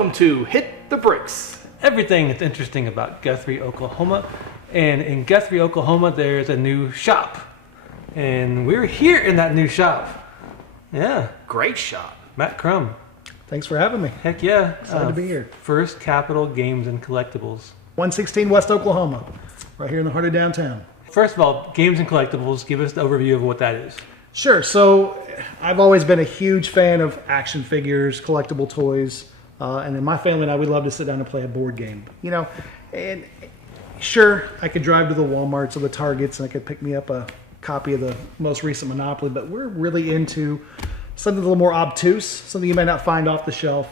welcome to Hit the Bricks. Everything that's interesting about Guthrie, Oklahoma. And in Guthrie, Oklahoma, there's a new shop. And we're here in that new shop. Yeah. Great shop. Matt Crum. Thanks for having me. Heck yeah. Excited to be here. First Capital Games and Collectibles. 116 West Oklahoma, right here in the heart of downtown. First of all, Games and Collectibles, give us the overview of what that is. Sure. So I've always been a huge fan of action figures, collectible toys. And in my family and I, we love to sit down and play a board game. You know, and sure, I could drive to the Walmarts or the Targets and I could pick me up a copy of the most recent Monopoly, but we're really into something a little more obtuse, something you may not find off the shelf.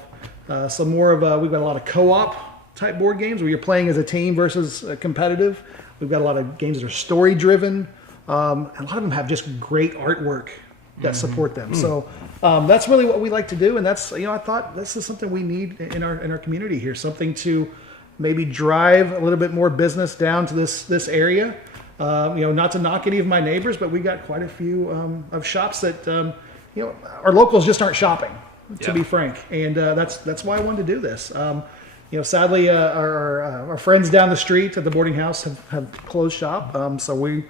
So more of we've got a lot of co-op type board games where you're playing as a team versus competitive. We've got a lot of games that are story driven. And a lot of them have just great artwork that support them. So that's really what we like to do. And that's, you know, I thought this is something we need in our community here, something to maybe drive a little bit more business down to this area. You know, not to knock any of my neighbors, but we got quite a few of shops that, you know, our locals just aren't shopping, to be frank. And that's why I wanted to do this. You know, sadly, our friends down the street at the boarding house have closed shop. So we,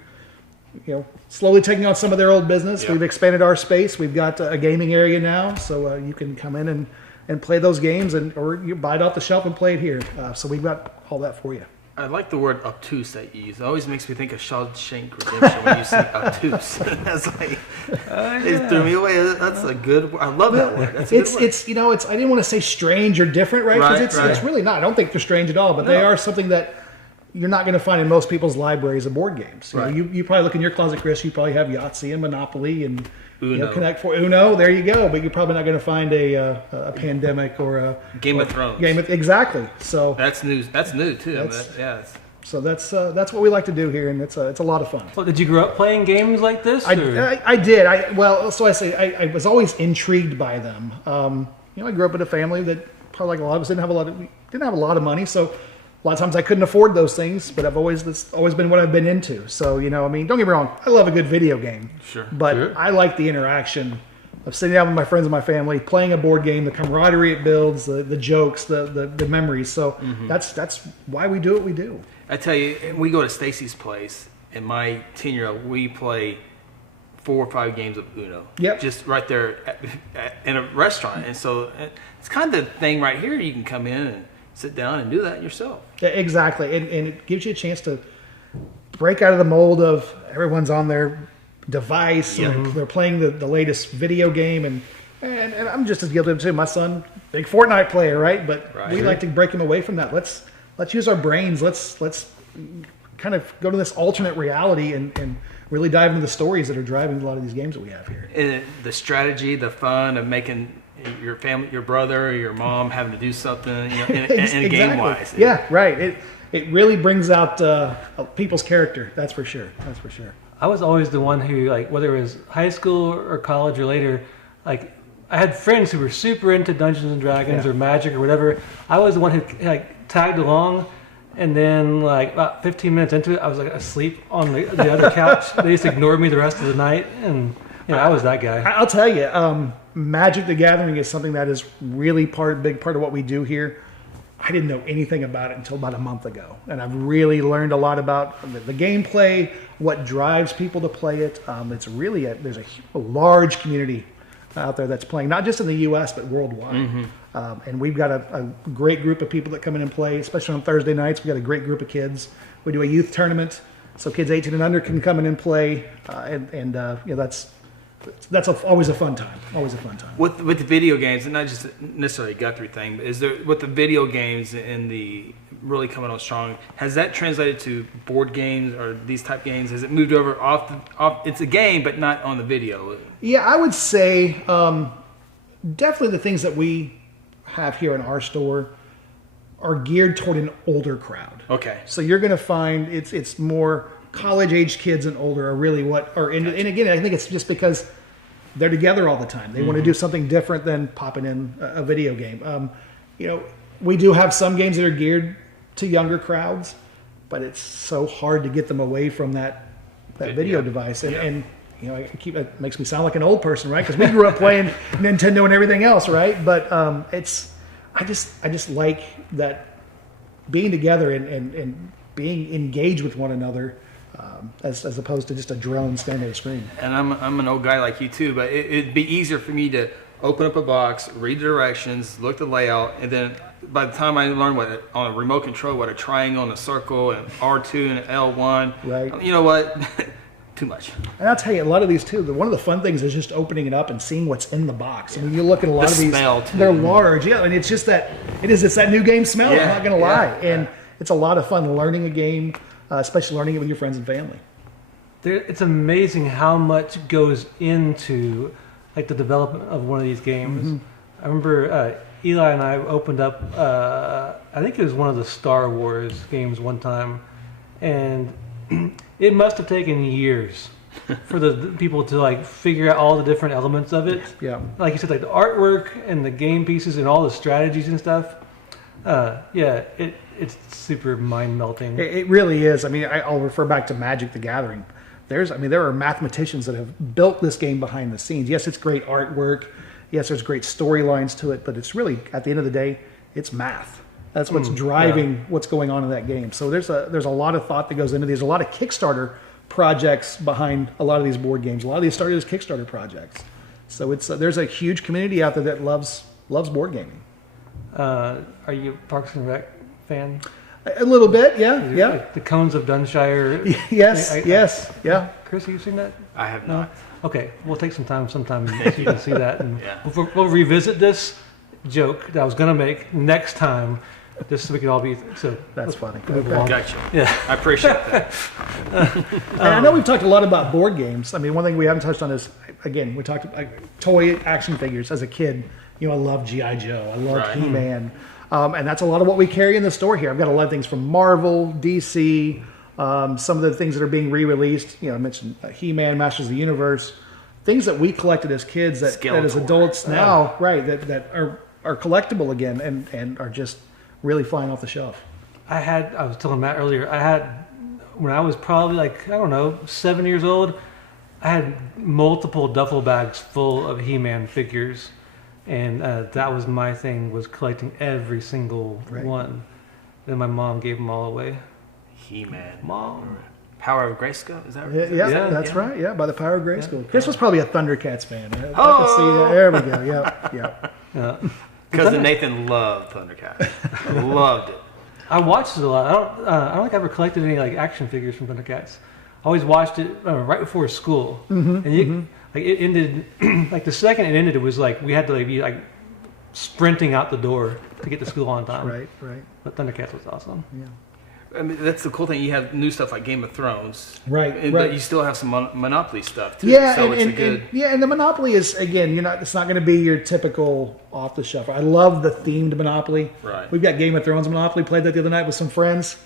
you know, slowly taking on some of their old business. We've expanded our space. We've got a gaming area now, so you can come in and play those games, or you buy it off the shelf and play it here. So we've got all that for you. I like the word obtuse that you use. It always makes me think of Shawshank Redemption when you say obtuse. That's like, it threw me away. That's a good word. I love that word. That's a good word. It's, you know, I didn't want to say strange or different, right? Because it's really not. I don't think they're strange at all, but they are something that you're not going to find in most people's libraries of board games. You know, you probably look in your closet, Chris, you probably have Yahtzee and Monopoly and Uno. You know, Connect Four. Uno, there you go. But you're probably not going to find a Pandemic or a Game of Thrones. Exactly. So that's new. That's new too. So that's what we like to do here, and it's a lot of fun. Well, did you grow up playing games like this? I did. I was always intrigued by them. You know, I grew up in a family that probably like a lot of us didn't have a lot of money, so a lot of times I couldn't afford those things. But that's always been what I've been into. So you know, I mean, don't get me wrong, I love a good video game. Sure. But I like the interaction of sitting down with my friends and my family, playing a board game, the camaraderie it builds, the jokes, the memories. So that's why we do what we do. I tell you, we go to Stacy's place, and my 10-year-old, we play 4 or 5 games of Uno. Yep. Just right there in a restaurant. And so it's kind of the thing right here. You can come in and sit down and do that yourself. Yeah, exactly. And it gives you a chance to break out of the mold of everyone's on their device and they're playing the latest video game. And I'm just as guilty of it too. My son, big Fortnite player, right? But we like to break him away from that. Let's use our brains. Let's kind of go to this alternate reality and really dive into the stories that are driving a lot of these games that we have here. And the strategy, the fun of making your family, your brother, or your mom having to do something, you know, in game wise. Yeah, right. It really brings out people's character. That's for sure. That's for sure. I was always the one who, like, whether it was high school or college or later, like, I had friends who were super into Dungeons and Dragons or Magic or whatever. I was the one who like tagged along, and then like about 15 minutes into it, I was like asleep on the other couch. They just ignored me the rest of the night, and you know, I was that guy. I'll tell you, Magic the Gathering is something that is really big part of what we do here. I didn't know anything about it until about a month ago, and I've really learned a lot about the gameplay, what drives people to play it. It's really there's a large community out there that's playing, not just in the U.S. but worldwide. And we've got a great group of people that come in and play, especially on Thursday nights. We've got a great group of kids. We do a youth tournament, so kids 18 and under can come in and play, and you know, that's always a fun time. Always a fun time. With the video games, and not just necessarily a Guthrie thing, but is there, with the video games and the really coming on strong, has that translated to board games or these type games? Has it moved over off? It's a game, but not on the video. Yeah, I would say definitely the things that we have here in our store are geared toward an older crowd. Okay. So you're going to find it's more college-age kids and older are really what are in. And again, I think it's just because they're together all the time. They want to do something different than popping in a video game. You know, we do have some games that are geared to younger crowds, but it's so hard to get them away from that video device. And you know, it makes me sound like an old person, right? Because we grew up playing Nintendo and everything else, right? But I just like that being together and being engaged with one another, as opposed to just a drone standing at a screen. And I'm an old guy like you too, but it'd be easier for me to open up a box, read the directions, look at the layout, and then by the time I learn on a remote control what a triangle and a circle and R2 and L1, Right. You know what? Too much. And I'll tell you, a lot of these too, one of the fun things is just opening it up and seeing what's in the box. I mean, you look at a lot The of these, smell, too. they're large, yeah, and it's just that, it's that new game smell, I'm not going to lie. And it's a lot of fun learning a game, especially learning it with your friends and family. It's amazing how much goes into like the development of one of these games. Mm-hmm. I remember Eli and I opened up, I think it was one of the Star Wars games one time, and it must have taken years for the people to like figure out all the different elements of it. Yeah. Like you said, like the artwork and the game pieces and all the strategies and stuff. It's super mind melting. It really is. I mean, I'll refer back to Magic the Gathering. There are mathematicians that have built this game behind the scenes. Yes, it's great artwork. Yes, there's great storylines to it, but it's really, at the end of the day, it's math. That's what's driving what's going on in that game. So there's a lot of thought that goes into these. A lot of Kickstarter projects behind a lot of these board games. A lot of these started as Kickstarter projects. So there's a huge community out there that loves board gaming. Are you a Parks and Rec fan? A little bit, yeah. Like the Cones of Dunshire. Yes, yeah. Chris, have you seen that? I have not. Okay, we'll take some time sometime so you can see that. And we'll revisit this joke that I was going to make next time, just so we can all be... So That's funny. move Okay. along. Gotcha. Yeah. I appreciate that. And I know we've talked a lot about board games. I mean, one thing we haven't touched on is, again, we talked about toy action figures. As a kid, I love G.I. Joe. I love Right. He-Man. And that's a lot of what we carry in the store here. I've got a lot of things from Marvel, DC, some of the things that are being re-released. I mentioned He-Man, Masters of the Universe, things that we collected as kids that as Skeletor. adults now, right, that are collectible again and are just really flying off the shelf. I was telling Matt earlier, when I was probably like, I don't know, 7 years old, I had multiple duffel bags full of He-Man figures. And that was my thing, was collecting every single one. Then my mom gave them all away. He-Man. Mom. Power of Grayskull? Is that right? Yeah, that's right. Yeah, by the Power of Grayskull. Chris was probably a Thundercats fan. I can see that. There we go. Yeah. Cousin Nathan loved Thundercats. Loved it. I watched it a lot. I don't think I ever collected any like action figures from Thundercats. I always watched it right before school. And like it ended, like the second it ended, it was like we had to be like sprinting out the door to get to school on time. Right. But Thundercats was awesome. Yeah. I mean, that's the cool thing. You have new stuff like Game of Thrones. Right. But you still have some Monopoly stuff, too. Yeah, So and the Monopoly is, again, it's not going to be your typical off the shelf. I love the themed Monopoly. Right. We've got Game of Thrones Monopoly. Played that the other night with some friends.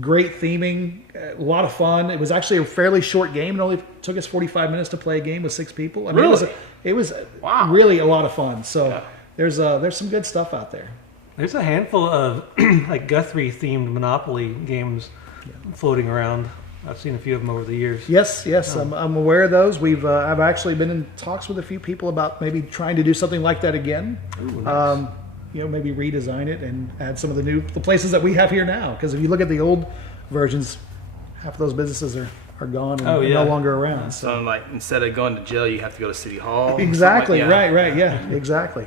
Great theming, a lot of fun. It was actually a fairly short game. It only took us 45 minutes to play a game with 6 people. I mean, Really? it was Wow. really a lot of fun. So Yeah. there's some good stuff out there. There's a handful of like Guthrie themed Monopoly games floating around. I've seen a few of them over the years. Yes, I'm aware of those. I've actually been in talks with a few people about maybe trying to do something like that again. Ooh, nice. Maybe redesign it and add some of the places that we have here now. Because if you look at the old versions, half of those businesses are gone and no longer around. So, like, instead of going to jail, you have to go to City Hall. Exactly. Something like- Right. Yeah. Exactly.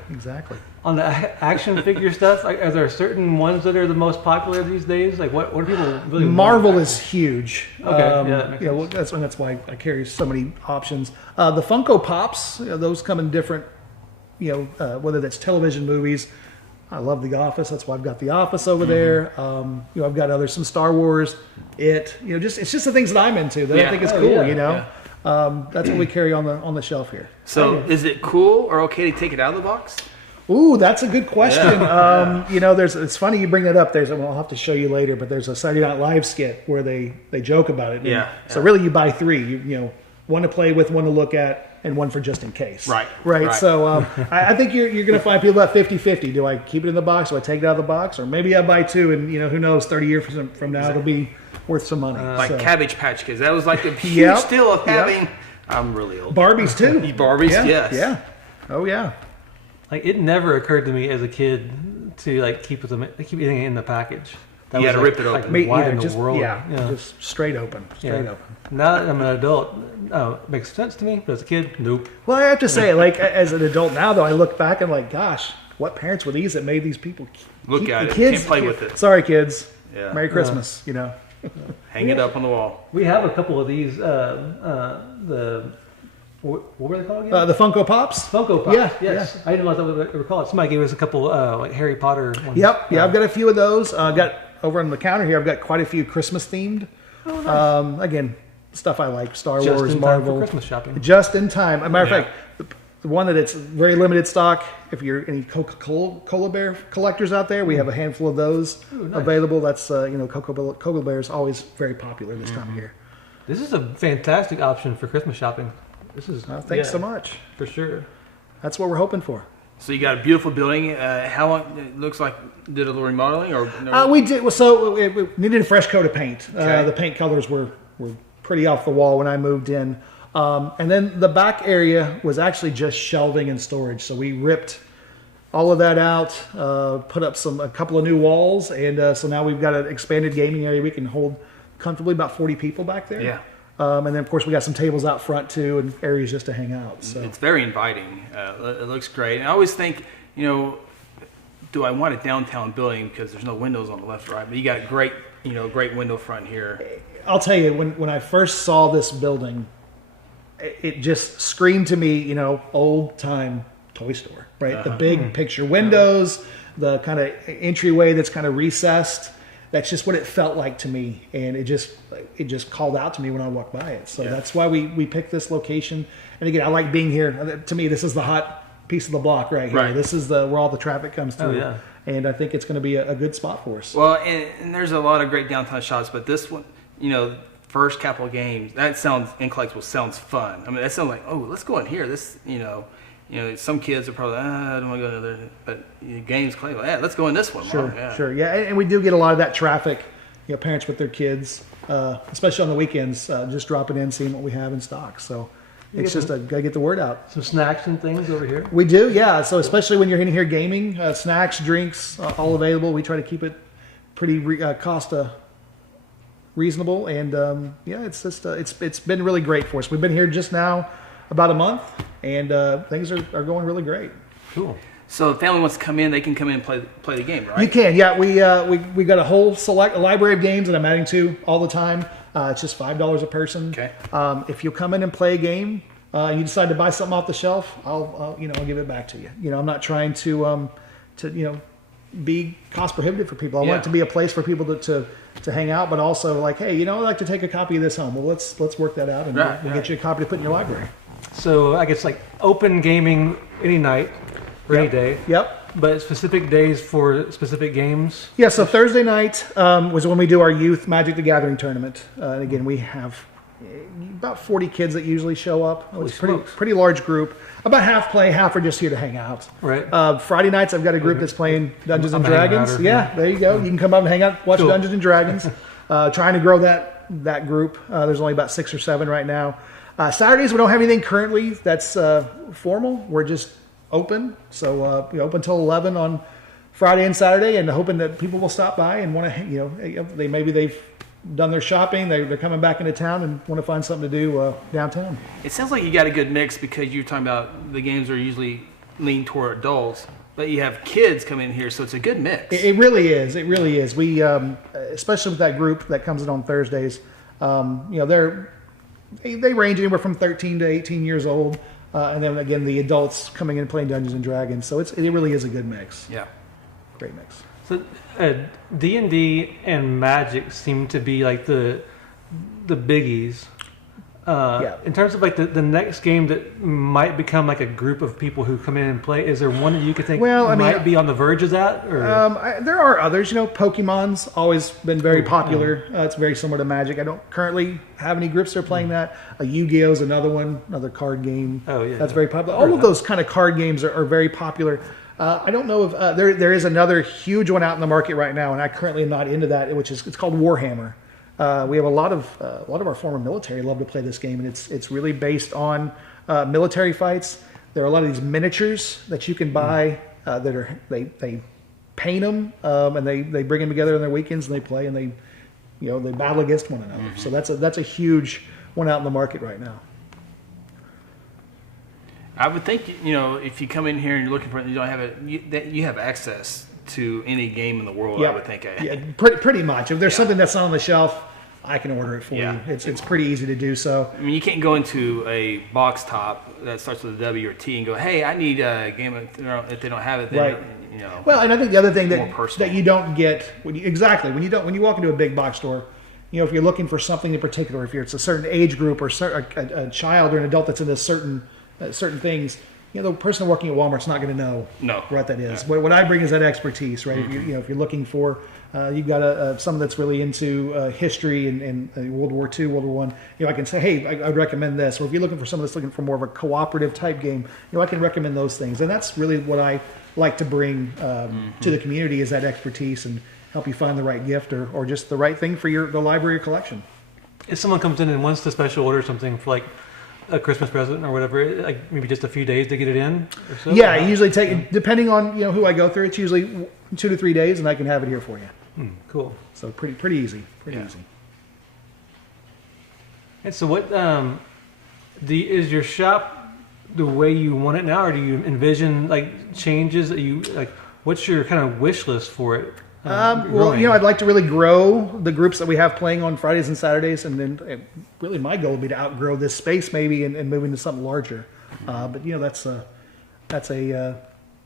On the action figure stuff, are there certain ones that are the most popular these days? Like what do people really Marvel want? is huge. Okay, that makes sense. That's why I carry so many options. The Funko Pops, those come in different, whether that's television, movies. I love The Office. That's why I've got The Office over there. I've got some Star Wars. It's just the things that I'm into that I think is cool. That's what we carry on the shelf here. So, is it cool or okay to take it out of the box? Ooh, that's a good question. It's funny you bring that up. I'll have to show you later, but there's a Saturday Night Live skit where they joke about it. Yeah. So really, you buy 3. One to play with, one to look at, and one for just in case. Right. So I think you're going to find people about 50-50. Do I keep it in the box? Do I take it out of the box? Or maybe I buy 2, and who knows? 30 years from now, it'll be worth some money. Like Cabbage Patch Kids. That was like the huge deal of having. I'm really old. Barbies too. Barbies, yes. Yeah. Oh yeah. Like it never occurred to me as a kid to like keep anything in the package. That You was gotta rip it open. Like, Me why either. in the Just world? just straight open. Yeah. Now that I'm an adult, it makes sense to me. But as a kid, nope. Well, I have to say, like as an adult now, though, I look back and like, gosh, what parents were these that made these people Look keep at the it. kids? Can't play with it. Sorry, kids. Yeah. Merry Christmas. Hang it up on the wall. We have a couple of these. What were they called again? The Funko Pops. Funko Pops. Yeah, Yes. I didn't know what they were called. Somebody gave us a couple like Harry Potter ones. Yep. Yeah, I've got a few of those. Got over on the counter here. I've got quite a few Christmas themed. Oh, nice. Again, stuff I like: Star Just Wars, in time Marvel. for Christmas shopping. Just in time. As a matter of Yeah. fact, the one that it's very limited stock. If you're any Coca-Cola Bear collectors out there, we have a handful of those nice. available. That's Coca Bear is always very popular this time of year. This is a fantastic option for Christmas shopping. This is Thanks so much. for sure. That's what we're hoping for. So you got a beautiful building. How long? It looks like did a little remodeling or no? We did. So we needed a fresh coat of paint. Okay. The paint colors were pretty off the wall when I moved in. And then the back area was actually just shelving and storage. So we ripped all of that out, put up a couple of new walls, and so now we've got an expanded gaming area. We can hold comfortably about 40 people back there. Yeah. And then of course we got some tables out front too, and areas just to hang out. So It's very inviting. It looks great. And I always think, do I want a downtown building because there's no windows on the left or right? But you got great window front here. I'll tell you, when I first saw this building, it just screamed to me, old time toy store, right? The big picture windows, the kind of entryway that's kind of recessed. That's just what it felt like to me, and it just called out to me when I walked by it. So that's why we picked this location. And again, I like being here. To me, this is the hot piece of the block right here. Right. This is where all the traffic comes through. yeah. And I think it's going to be a good spot for us. Well, and there's a lot of great downtown shops, but this one, first Capital Games, that sounds in collectibles sounds fun. I mean, that sounds like, oh, let's go in here. This, some kids are probably, I don't want to go to there, but games collectible, yeah, let's go in this one. Sure, Wow, yeah. sure. Yeah, and we do get a lot of that traffic, parents with their kids, especially on the weekends, just dropping in, seeing what we have in stock. So it's just gotta get the word out. Some snacks and things over here. We do, yeah. So especially when you're in here gaming, snacks, drinks, all available. We try to keep it pretty cost reasonable, and it's just it's been really great for us. We've been here just now about a month, and things are going really great. Cool. So if family wants to come in, they can come in and play the game, right? You can, yeah. We got a whole a library of games that I'm adding to all the time. It's just $5 a person. Okay. If you come in and play a game, and you decide to buy something off the shelf, I'll give it back to you. I'm not trying to be cost prohibitive for people. I want it to be a place for people to hang out, but also like, hey, I'd like to take a copy of this home. Well, let's work that out, and we'll get you a copy to put in your library. So I guess like open gaming any night or any day. Yep. But specific days for specific games. Yeah, so Thursday night was when we do our youth Magic the Gathering tournament. And again, we have about 40 kids that usually show up. Holy It's smokes. pretty large group. About half play, half are just here to hang out. Right. Friday nights, I've got a group that's playing Dungeons and I'm a Dragons. hang-outer. Yeah, there you go. You can come up and hang out, watch Cool. Dungeons and Dragons. Trying to grow that group. There's only about 6 or 7 right now. Saturdays, we don't have anything currently that's formal. We're just open. So we open till 11 on Friday and Saturday, and hoping that people will stop by and want to, they've done their shopping, they're coming back into town and want to find something to do downtown. It sounds like you got a good mix because you're talking about the games are usually lean toward adults, but you have kids come in here, so it's a good mix. It really is. It really is. We, especially with that group that comes in on Thursdays, they range anywhere from 13 to 18 years old, and then again the adults coming in and playing Dungeons and Dragons. So it really is a good mix. Yeah. Great mix. So D&D and Magic seem to be like the biggies. In terms of like the next game that might become like a group of people who come in and play, is there one that you could think might be on the verge of that? Or? There are others. Pokemon's always been very popular. It's very similar to Magic. I don't currently have any groups that are playing that. Yu-Gi-Oh's another one, another card game. Oh, yeah. That's very popular. All of those kind of card games are very popular. I don't know if there is another huge one out in the market right now, and I currently am not into that, it's called Warhammer. We have a lot of our former military love to play this game, and it's really based on military fights. There are a lot of these miniatures that you can buy that are they paint them, and they bring them together on their weekends and they play and they battle against one another. So that's a huge one out in the market right now. I would think, if you come in here and you're looking for it, you don't have it, that you have access to any game in the world. Yeah. I would think. Yeah, pretty much. If there's something that's not on the shelf, I can order it for you. It's pretty easy to do so. I mean, you can't go into a box top that starts with a W or T and go, "Hey, I need a game." If they don't have it, then, Right. Well, and I think the other thing that you don't get when you walk into a big box store, if you're looking for something in particular, if it's a certain age group or a child or an adult that's into certain things, the person working at Walmart's not going to know what that is. What I bring is that expertise, right? If you're looking for, you've got someone that's really into history and World War II, World War I. I can say, hey, I'd recommend this. Or if you're looking for someone that's looking for more of a cooperative type game, I can recommend those things. And that's really what I like to bring to the community, is that expertise and help you find the right gift or just the right thing for the library or collection. If someone comes in and wants to special order something for like a Christmas present or whatever, like maybe just a few days to get it in or so? Yeah, I usually take, depending on who I go through, it's usually 2 to 3 days and I can have it here for you. Cool. So pretty easy. Pretty easy. And so what is your shop the way you want it now, or do you envision like changes that you like? What's your kind of wish list for it? Well, I'd like to really grow the groups that we have playing on Fridays and Saturdays, and then really my goal would be to outgrow this space maybe and move into something larger. But that's a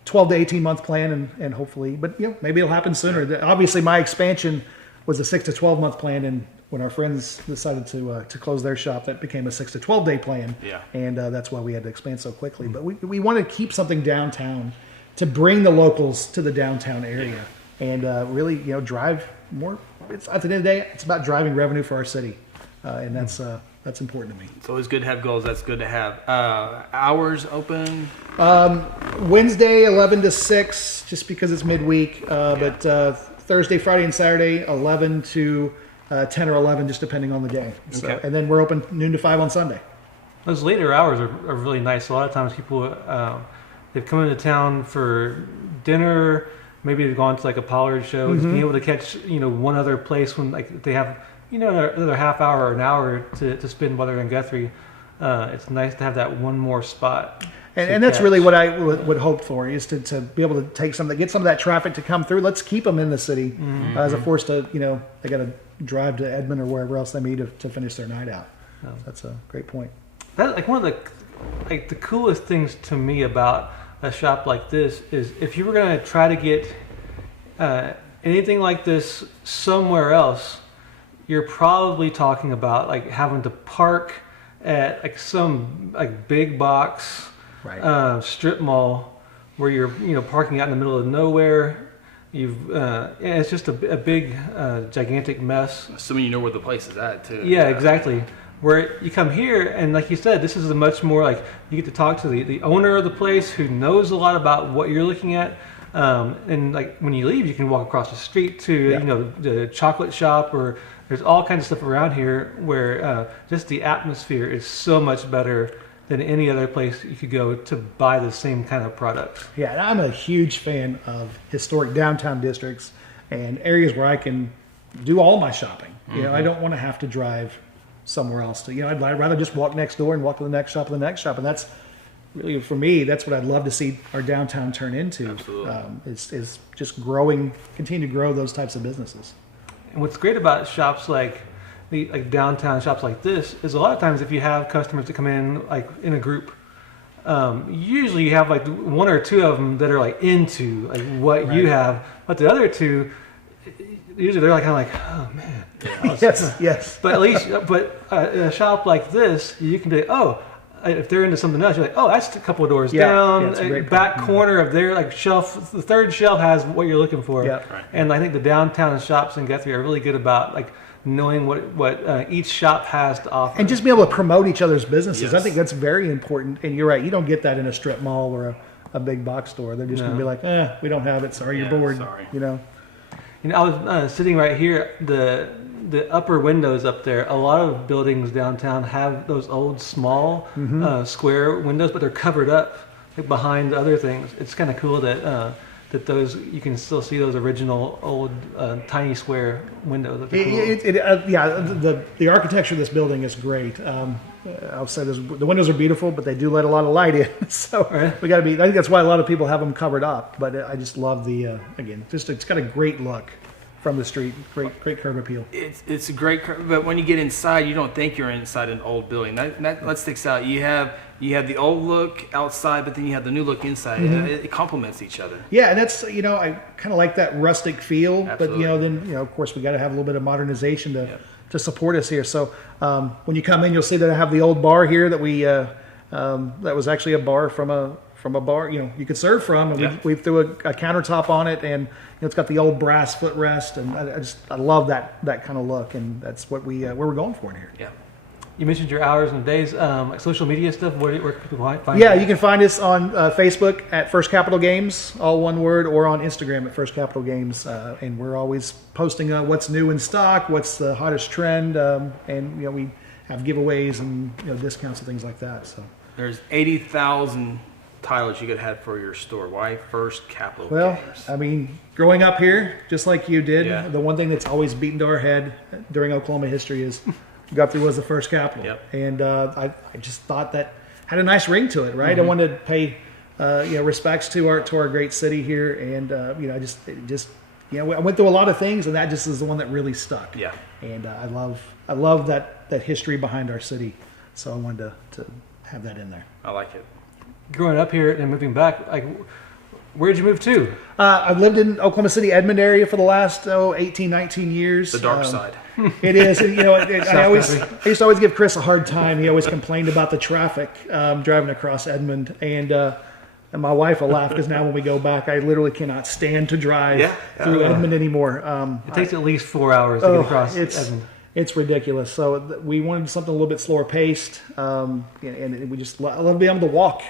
12 to 18 month plan, and hopefully, but maybe it'll happen sooner. Obviously, my expansion was a 6 to 12 month plan, and when our friends decided to close their shop, that became a 6 to 12 day plan. Yeah. And that's why we had to expand so quickly. But we want to keep something downtown to bring the locals to the downtown area. And really, drive more. At the end of the day, it's about driving revenue for our city, and that's important to me. It's always good to have goals. That's good to have. Hours open? Wednesday, 11 to 6, just because it's midweek. But Thursday, Friday, and Saturday, 11 to 10 or 11, just depending on the day. So, Okay. And then we're open noon to 5 on Sunday. Those later hours are really nice. A lot of times people, they've come into town for dinner. Maybe they've gone to like a Pollard show. Being able to catch, one other place when like they have, another half hour or an hour to spend while they're in Guthrie. It's nice to have that one more spot. And that's really what I would hope for, is to be able to get some of that traffic to come through. Let's keep them in the city as opposed to, they got to drive to Edmond or wherever else they need to finish their night out. That's a great point. That like one of the coolest things to me about a shop like this is if you were going to try to get anything like this somewhere else, you're probably talking about like having to park at like some like big box strip mall where you're parking out in the middle of nowhere. And it's just a big gigantic mess. Assuming you know where the place is at too. Yeah, exactly. Where you come here, and like you said, this is a much more like you get to talk to the owner of the place who knows a lot about what you're looking at. And like when you leave, you can walk across the street to the chocolate shop, or there's all kinds of stuff around here where just the atmosphere is so much better than any other place you could go to buy the same kind of products. Yeah, and I'm a huge fan of historic downtown districts and areas where I can do all my shopping. I don't want to have to drive somewhere else to, I'd rather just walk next door and walk to the next shop and the next shop. And that's really, for me, that's what I'd love to see our downtown turn into. Absolutely. Is just continue to grow those types of businesses. And what's great about shops like downtown shops like this is a lot of times if you have customers that come in like in a group, usually you have like one or two of them that are like into like what you have, but the other two, usually they're like kind of like, oh man. Yes. But at least, a shop like this, you can be, if they're into something else, you're like, that's a couple of doors down, back corner of their like shelf. The third shelf has what you're looking for. Yeah. Right. And I think the downtown shops in Guthrie are really good about like knowing what each shop has to offer, and just be able to promote each other's businesses. Yes. I think that's very important. And you're right, you don't get that in a strip mall or a big box store. They're just going to be like, we don't have it. Sorry, you're bored. Sorry. I was sitting right here. The upper windows up there, a lot of buildings downtown have those old small square windows, but they're covered up like behind other things. It's kind of cool that that those you can still see those original old tiny square windows. That cool. The architecture of this building is great. I'll say the windows are beautiful, but they do let a lot of light in. So we got to be. I think that's why a lot of people have them covered up. But I just love the it's got a great look from the street. Great curb appeal. It's a great curb, but when you get inside, you don't think you're inside an old building. That sticks out. You have the old look outside, but then you have the new look inside. Mm-hmm. It complements each other. Yeah, and that's I kind of like that rustic feel. Absolutely. But then of course we got to have a little bit of modernization to support us here. So when you come in, you'll see that I have the old bar here that we that was actually a bar from a bar you could serve from, and we threw a countertop on it, and it's got the old brass footrest, and I love that kind of look, and that's what where we're going for in here. Yeah. You mentioned your hours and days, like social media stuff. Where can people find you? You can find us on Facebook at First Capital Games, all one word, or on Instagram at First Capital Games. And we're always posting what's new in stock, what's the hottest trend, and we have giveaways and discounts and things like that. So there's 80,000 titles you could have for your store. Why First Capital Games? I mean, growing up here, just like you did, the one thing that's always beaten to our head during Oklahoma history is Guthrie was the first capital. Yep. And I just thought that had a nice ring to it, right? Mm-hmm. I wanted to pay respects to our great city here, and I went through a lot of things, and that just is the one that really stuck. Yeah. And I love that history behind our city, so I wanted to have that in there. I like it. Growing up here and moving back, like, where'd you move to? I've lived in Oklahoma City, Edmond area for the last 18, 19 years. The dark side. It is. And, I used to always give Chris a hard time. He always complained about the traffic driving across Edmond, and my wife will laugh because now when we go back, I literally cannot stand to drive through Edmond anymore. It takes at least 4 hours to get across Edmond. It's ridiculous. So we wanted something a little bit slower paced, and we just love being able to walk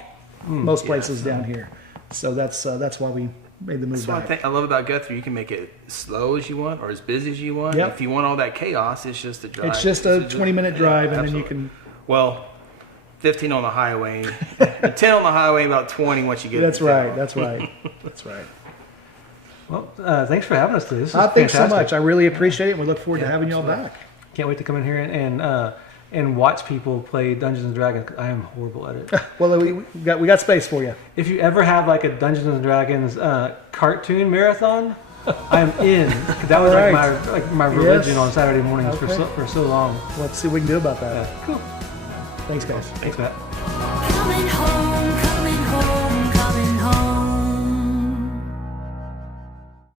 most places down here. So that's why we made the move back. I love about Guthrie. You can make it as slow as you want or as busy as you want. Yep. If you want all that chaos, it's just a drive. It's just a 20-minute drive, and then you can. Well, 15 on the highway, 10 on the highway, about 20 once you get. That's right. That's right. That's right. Well, thanks for having us today. This is thanks fantastic. so much. I really appreciate it, and we look forward to having y'all back. Can't wait to come in here and watch people play Dungeons and Dragons. I am horrible at it. Well, we got space for you. If you ever have like a Dungeons and Dragons cartoon marathon, I'm in. That was like my religion on Saturday mornings for so long. Let's see what we can do about that. Yeah. Cool. Thanks, guys. Thanks, Matt. Coming home.